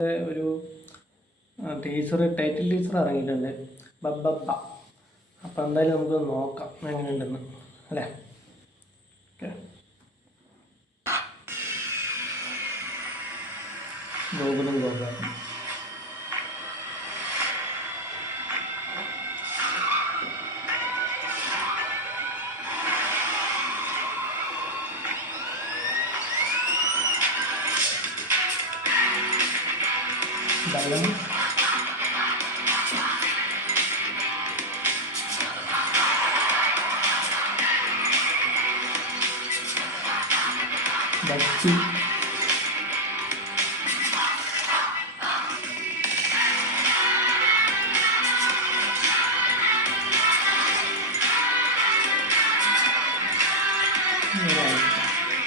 ഒരു title teacher ഇറങ്ങിയിട്ടുണ്ട്, ബബ്ബ. അപ്പോൾ എന്തായാലും നമുക്ക് നോക്കാം എങ്ങനെയുണ്ടെന്ന്, അല്ലേ? ഓക്കെ, ഗോകുലം ഗോകുലം ബലം ഭക്തി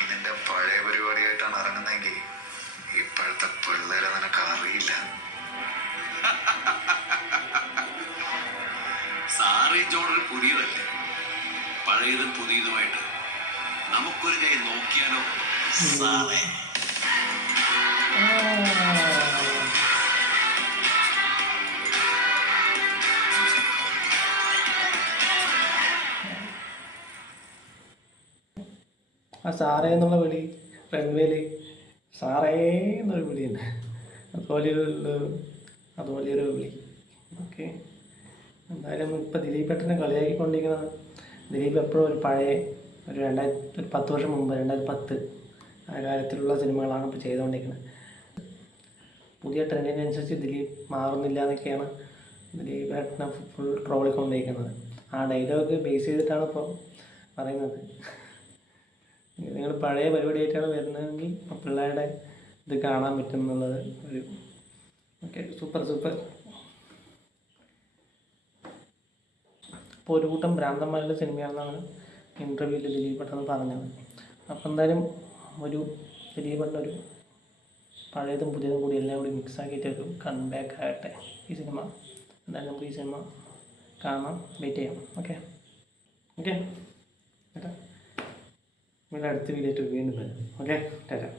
ഇതിന്റെ പഴയ പരിപാടിയായിട്ടാണ് ഇറങ്ങുന്നെങ്കിൽ ഇപ്പോഴത്തെ പിള്ളേരെ നിനക്ക് അറിയില്ല. സാറി ജോണർ പുതിയതല്ലേ, പഴയതും പുതിയതുമായിട്ട് നമുക്കൊരു കൈ നോക്കിയാലോ സാറേ? ആ സാറേ എന്നുള്ള വിളി റൺവേയിൽ സാറേ എന്നൊരു വിളിയുണ്ട്, അതുപോലെയൊരു വിളി. ഓക്കെ, എന്തായാലും ഇപ്പോൾ ദിലീപേട്ടനെ കളിയാക്കിക്കൊണ്ടിരിക്കുന്നത്, ദിലീപ് എപ്പോഴും ഒരു പഴയ ഒരു 10 വർഷം മുമ്പ് 2010 ആ കാലത്തിലുള്ള സിനിമകളാണ് ഇപ്പോൾ ചെയ്തുകൊണ്ടിരിക്കുന്നത്. പുതിയ ട്രെൻഡിനനുസരിച്ച് ദിലീപ് മാറുന്നില്ല എന്നൊക്കെയാണ് ദിലീപേട്ടനെ ഫുൾ ട്രോളിക്കൊണ്ടിരിക്കുന്നത്. ആ ഡയലോഗ് ബേസ് ചെയ്തിട്ടാണ് ഇപ്പോൾ പറയുന്നത്. നിങ്ങൾ പഴയ പരിപാടിയായിട്ടാണ് വരുന്നതെങ്കിൽ ഇപ്പോൾ പിള്ളേരുടെ ഇത് കാണാൻ പറ്റും എന്നുള്ളത് ഒരു ഓക്കെ, സൂപ്പർ. ഇപ്പോൾ ഒരു കൂട്ടം ഭ്രാന്തന്മാരുടെ സിനിമയാണെന്നാണ് ഇൻ്റർവ്യൂവിൽ ദിലീപേട്ടൻ പറഞ്ഞത്. അപ്പോൾ എന്തായാലും ഒരു ദിലീപേട്ടൻ ഒരു പഴയതും പുതിയതും കൂടി എല്ലാം കൂടി മിക്സാക്കിയിട്ടൊരു കൺബാക്ക് ആകട്ടെ ഈ സിനിമ. എന്തായാലും നമുക്ക് ഈ സിനിമ കാണാം, വെയിറ്റ് ചെയ്യാം. ഓക്കെ കേട്ടോ, അടുത്ത വീഡിയോ വീണ്ടും വരും. ഓക്കെ, ടാറ്റാ.